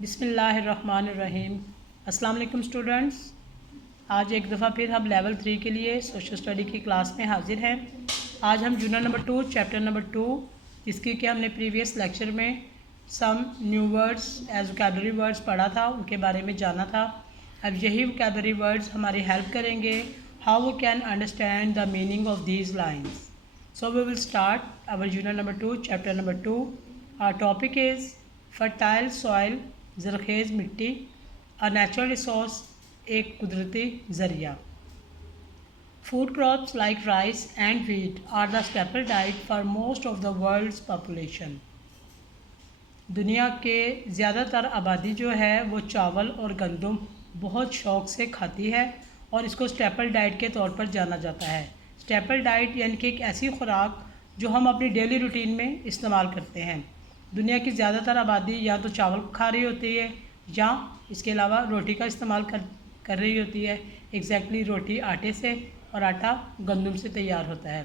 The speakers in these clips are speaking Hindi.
बिस्मिल्लाहिर्रहमानिर्रहीम। अस्सलाम वालेकुम स्टूडेंट्स। आज एक दफ़ा फिर हम लेवल 3 के लिए सोशल स्टडी की क्लास में हाजिर हैं। आज हम यूनिट नंबर 2 चैप्टर नंबर 2 जिसकी कि हमने प्रीवियस लेक्चर में some new words as vocabulary words पढ़ा था, उनके बारे में जाना था। अब यही वोकैबुलरी वर्ड्स हमारी हेल्प करेंगे how we can understand the meaning of these lines. So we will start our unit number 2 chapter number 2। Our topic is fertile soil, ज़रख़ेज़ मिट्टी, अ नेचुरल रिसोर्स, एक कुदरती ज़रिया। Food crops like rice and wheat are the staple diet for most of the world's population. दुनिया के ज़्यादातर आबादी जो है वो चावल और गंदम बहुत शौक़ से खाती है और इसको स्टेपल डाइट के तौर पर जाना जाता है। स्टेपल डाइट यानी कि एक ऐसी खुराक जो हम अपनी डेली रूटीन में इस्तेमाल करते हैं। दुनिया की ज़्यादातर आबादी या तो चावल खा रही होती है या इसके अलावा रोटी का इस्तेमाल कर रही होती है। एग्जैक्टली रोटी आटे से और आटा गंदम से तैयार होता है।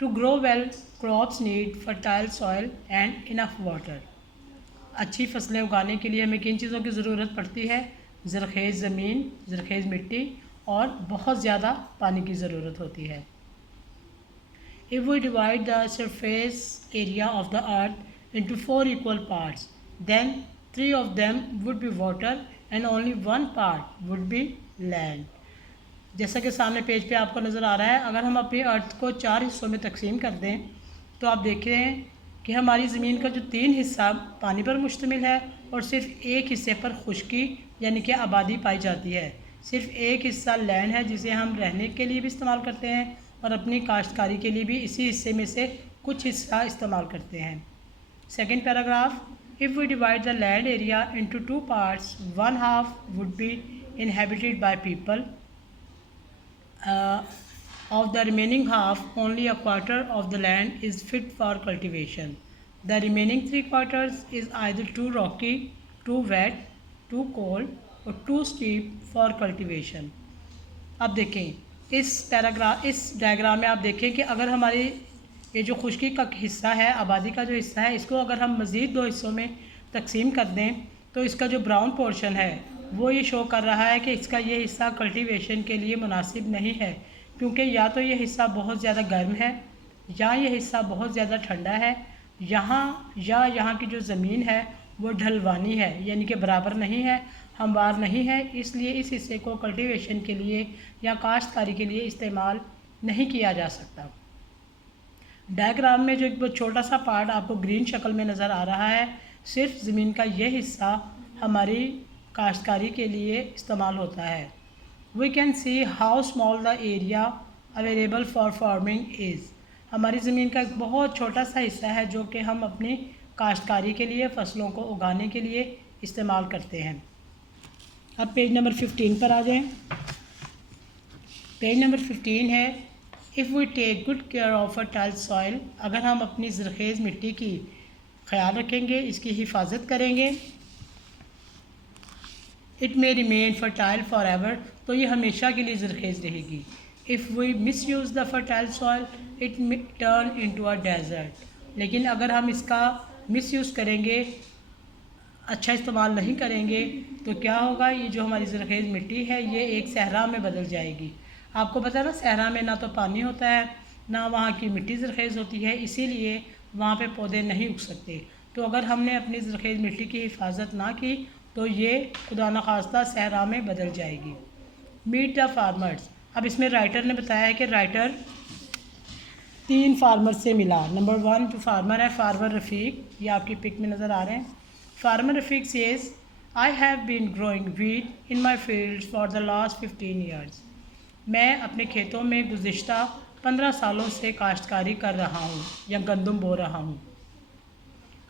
To grow well crops need fertile soil and enough water. अच्छी फसलें उगाने के लिए हमें किन चीज़ों की ज़रूरत पड़ती है? ज़रख़ेज़ ज़मीन, ज़रख़ेज़ मिट्टी और बहुत ज़्यादा पानी की ज़रूरत होती है। If we divide the surface area of the earth into 4 equal parts, then 3 of them would be water and only 1 part would be land. जैसा कि सामने पेज पे आपको नज़र आ रहा है, अगर हम अपनी अर्थ को 4 हिस्सों में तकसीम कर दें तो आप देख रहे हैं कि हमारी ज़मीन का जो 3 हिस्सा पानी पर मुश्तमिल है और सिर्फ एक हिस्से पर खुश्की यानी कि आबादी पाई जाती है। सिर्फ एक हिस्सा लैंड है जिसे हम रहने के लिए भी इस्तेमाल करते हैं और अपनी काश्तकारी के लिए भी इसी हिस्से में से कुछ हिस्सा इस्तेमाल करते हैं। Second paragraph, if we divide the land area into 2 parts, 1 half would be inhabited by people, of the remaining half only a quarter of the land is fit for cultivation. The remaining 3 quarters is either too rocky, too wet, too cold or too steep for cultivation. अब देखें इस डायग्राम में आप देखें कि अगर हमारी ये जो खुश्की का हिस्सा है, आबादी का जो हिस्सा है, इसको अगर हम मज़ीद 2 हिस्सों में तकसीम कर दें तो इसका जो ब्राउन पोर्शन है वो ये शो कर रहा है कि इसका ये हिस्सा कल्टीवेशन के लिए मुनासिब नहीं है, क्योंकि या तो ये हिस्सा बहुत ज़्यादा गर्म है या ये हिस्सा बहुत ज़्यादा ठंडा है। यहाँ की जो ज़मीन है वो ढलवानी है यानी कि बराबर नहीं है, हमवार नहीं है, इसलिए इस हिस्से को कल्टीवेशन के लिए या काश्तकारी के लिए इस्तेमाल नहीं किया जा सकता। डायग्राम में जो एक छोटा सा पार्ट आपको ग्रीन शक्ल में नज़र आ रहा है, सिर्फ ज़मीन का ये हिस्सा हमारी काश्तकारी के लिए इस्तेमाल होता है। We can see how small the area available for farming is. हमारी ज़मीन का एक बहुत छोटा सा हिस्सा है जो कि हम अपनी काश्तकारी के लिए, फसलों को उगाने के लिए इस्तेमाल करते हैं। अब पेज नंबर 15 पर आ जाएं। पेज नंबर 15 है, if we take good care of fertile soil. अगर हम अपनी ज़रख़ेज़ मिट्टी की ख्याल रखेंगे, इसकी हिफाजत करेंगे, it may remain fertile forever, तो ये हमेशा के लिए ज़रख़ेज़ रहेगी। If we misuse the fertile soil it may turn into a desert. लेकिन अगर हम इसका मिस यूज़ करेंगे, अच्छा इस्तेमाल नहीं करेंगे, तो क्या होगा? ये जो हमारी ज़रख़ेज़ मिट्टी है ये एक सहरा में बदल जाएगी। आपको पता है ना, सहरा में ना तो पानी होता है ना वहाँ की मिट्टी ज़रख़ेज़ होती है, इसीलिए वहाँ पे पौधे नहीं उग सकते। तो अगर हमने अपनी ज़रख़ेज़ मिट्टी की हिफाजत ना की तो ये खुदा न खास्ता सहरा में बदल जाएगी। Meet the farmers. अब इसमें राइटर ने बताया है कि राइटर 3 फार्मर से मिला। नंबर 1 जो फार्मर है, फार्मर रफ़ीक, ये आपकी पिक में नज़र आ रहे हैं। Farmer Rafiq says, I have been growing wheat in my fields for the last 15 years. मैं अपने खेतों में गुज़िश्ता 15 सालों से काश्तकारी कर रहा हूँ या गंदम बो रहा हूँ।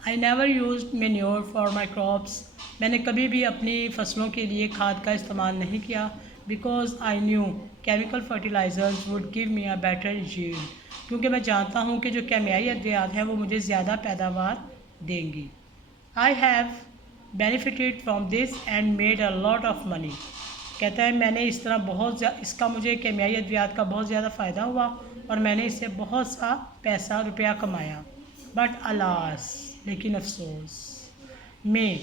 I never used manure for my crops. मैंने कभी भी अपनी फसलों के लिए खाद का इस्तेमाल नहीं किया। Because I knew chemical fertilizers would give me a better yield. क्योंकि मैं जानता हूँ कि जो केमियाई अद्वियात हैं वो मुझे ज़्यादा पैदावार देंगी। I have benefited from this and made a lot of money. कहता है मैंने इस तरह इसका मुझे केमियाई अद्वियात का बहुत ज़्यादा फ़ायदा हुआ और मैंने इससे बहुत सा रुपया कमाया। बट अलास, लेकिन अफसोस, में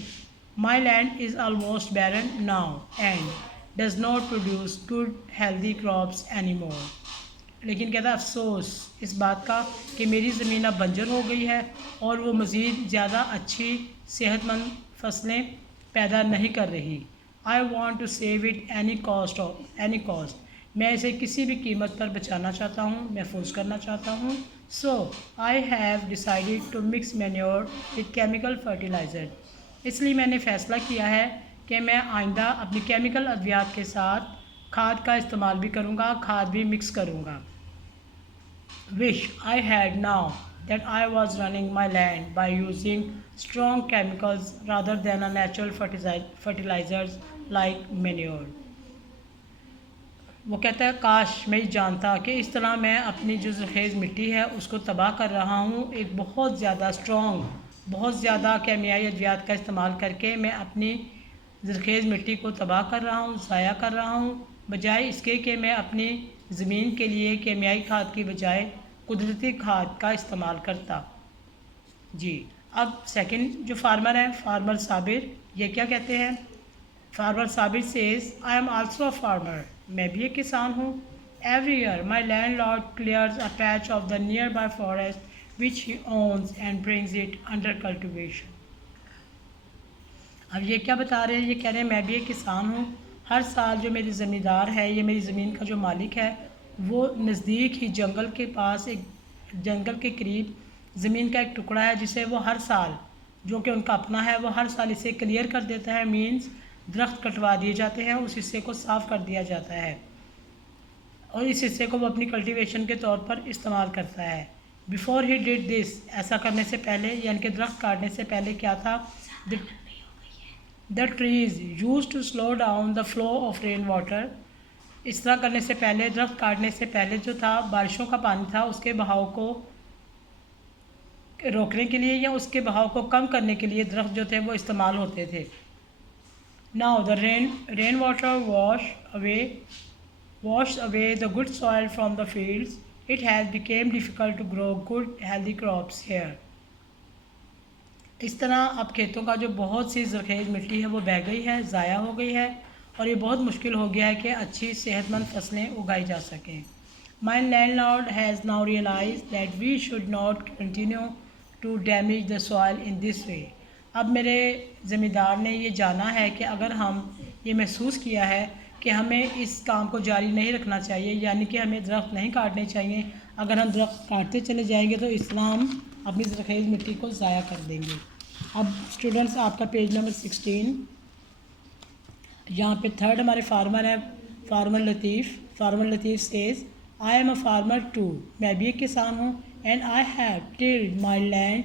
my land is almost barren now and does not produce good healthy crops any more. लेकिन कहता है अफसोस इस बात का कि मेरी ज़मीन अब बंजर हो गई है और वो मज़ीद ज़्यादा अच्छी सेहतमंद फसलें पैदा नहीं कर रही। I want to save it any cost. मैं इसे किसी भी कीमत पर बचाना चाहता हूँ, महफूज करना चाहता हूँ। So I have decided to mix manure with chemical fertiliser. इसलिए मैंने फ़ैसला किया है कि मैं आइंदा अपनी केमिकल अद्वियात के साथ खाद का इस्तेमाल भी करूँगा, खाद भी मिक्स करूँगा। Wish I had now that I was running my land by using strong chemicals rather than a natural fertilizers like manure. वो कहता है काश मैं जानता कि इस तरह मैं अपनी जो ज़रख़ेज़ मिट्टी है उसको तबाह कर रहा हूँ एक बहुत ज़्यादा स्ट्रॉन्ग, बहुत ज़्यादा केमियाई अद्वियात का इस्तेमाल करके मैं अपनी ज़रख़ेज़ मिट्टी को तबाह कर रहा हूँ, ज़ाया कर रहा हूँ, बजाय इसके कि मैं अपनी ज़मीन के लिए केमियाई खाद की बजाय कुदरती खाद का इस्तेमाल करता। जी, अब सेकंड जो फार्मर है, फार्मर साबिर, ये क्या कहते हैं? Farmer Sabir says I am also a farmer, मैं भी एक किसान हूँ। Every year my landlord clears a patch of the nearby forest which he owns and brings it under cultivation. अब ये क्या बता रहे हैं? ये कह रहे हैं मैं भी एक किसान हूँ। हर साल जो मेरी ज़मींदार है, ये मेरी ज़मीन का जो मालिक है, वो नज़दीक ही जंगल के पास एक जंगल के करीब ज़मीन का एक टुकड़ा है जिसे वो हर साल, जो कि उनका अपना है, वो हर साल इसे क्लियर कर देता है। मीन्स दरख्त कटवा दिए जाते हैं, उस हिस्से को साफ़ कर दिया जाता है और इस हिस्से को वो अपनी कल्टीवेशन के तौर पर इस्तेमाल करता है। बिफोर ही डिड दिस, ऐसा करने से पहले यानी कि दरख्त काटने से पहले क्या था? The trees use to slow down the flow of rain water. इस तरह करने से पहले, दरख्त काटने से पहले जो था बारिशों का पानी था उसके बहाव को रोकने के लिए या उसके बहाव को कम करने के लिए दरख्त जो थे वो इस्तेमाल होते थे। Now the rain water wash away the good soil from the fields, it has become difficult to grow good healthy crops here. इस तरह अब खेतों का जो बहुत सी ज़रख़ेज़ मिट्टी है वो बह गई है, ज़ाया हो गई है और ये बहुत मुश्किल हो गया है कि अच्छी सेहतमंद फसलें उगाई जा सकें। My landlord has now realise that we should not continue to damage the soil in this way. अब मेरे ज़मींदार ने ये जाना है कि अगर हम ये महसूस किया है कि हमें इस काम को जारी नहीं रखना चाहिए, यानी कि हमें दरख्त नहीं काटने चाहिए। अगर हम दरख्त काटते चले जाएंगे तो इस तरह हम अपनी ज़रख़ेज़ मिट्टी को ज़ाया कर देंगे। अब स्टूडेंट्स आपका पेज नंबर 16, यहाँ पे थर्ड हमारे फार्मर है, farmer Latif says I am a farmer too, मैं भी एक किसान हूँ। And I have tilled my land